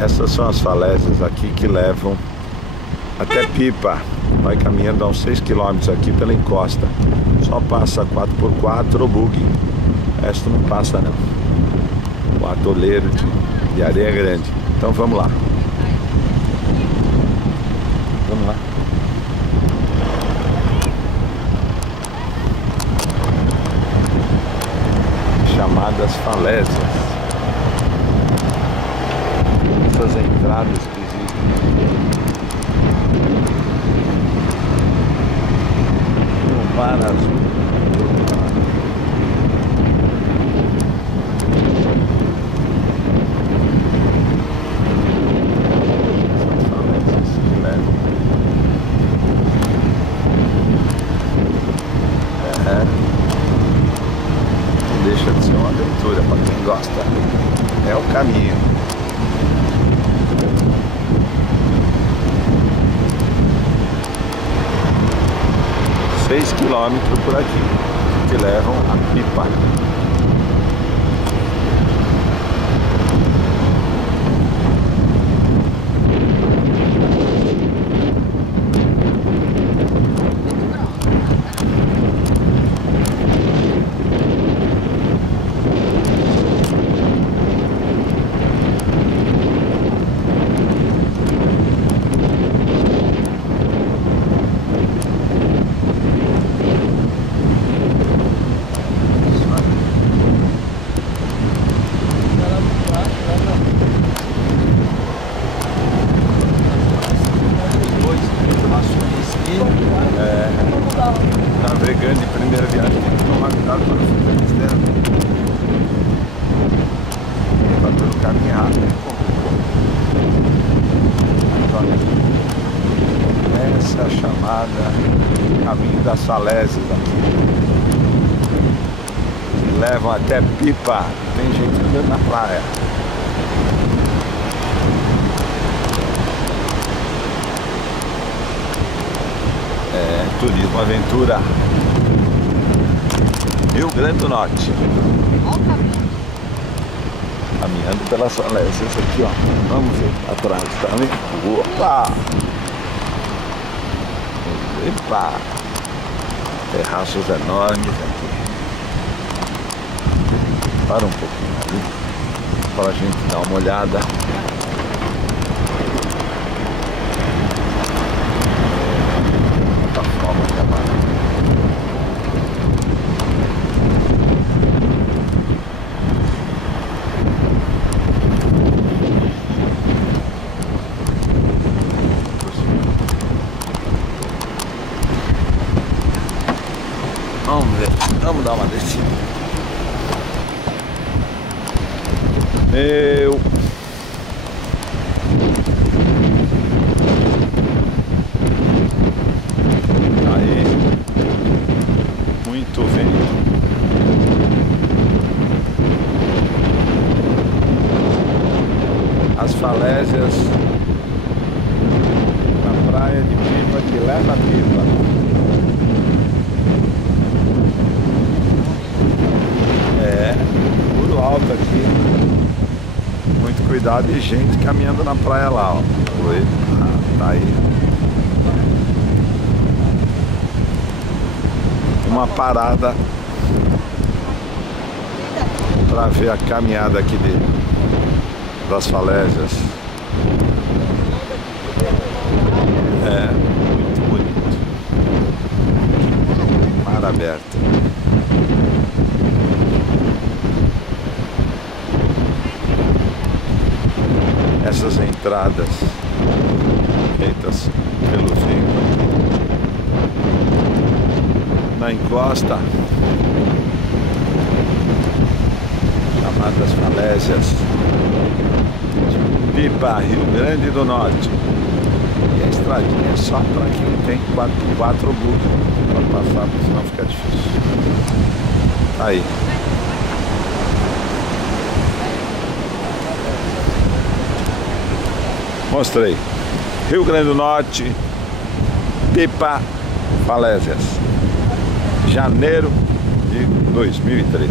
Essas são as falésias aqui que levam até Pipa. Vai caminhando a uns 6 km aqui pela encosta. Só passa 4x4 ou buggy. O resto não passa não. O atoleiro de areia grande. Então vamos lá. Vamos lá. Chamadas falésias. Essas entradas que existem no mar azul. Deixa de ser uma aventura para quem gosta. É o caminho. Seis quilômetros por aqui que levam a Pipa. Navegando de primeira viagem tem que tomar cuidado para não ficar mistério. Para todo caminho rápido. Essa é a chamada Caminho das Falésias aqui. Que levam até Pipa. Tem gente andando na praia. É, turismo, aventura. Rio Grande do Norte. Olha o caminho. Caminhando pelas falésias aqui, ó. Vamos ver atrás, tá vendo? Opa! Epa! Terraços enormes aqui. Para um pouquinho ali para a gente dar uma olhada. Vamos ver, vamos dar uma descida. Aí, muito vento. As falésias na praia de Pipa que leva a Pipa. É, muro alto aqui. Muito cuidado e gente caminhando na praia lá, ó. Oi, tá aí. Uma parada para ver a caminhada aqui das falésias. É, muito bonito. Mar aberto. Essas entradas feitas pelo vento na encosta, chamadas falésias de Pipa, Rio Grande do Norte. E a estradinha é só para quem tem 4x4 buggy para passar, porque senão fica difícil. Aí. Mostrei. Rio Grande do Norte, Pipa, Falésias. Janeiro de 2013.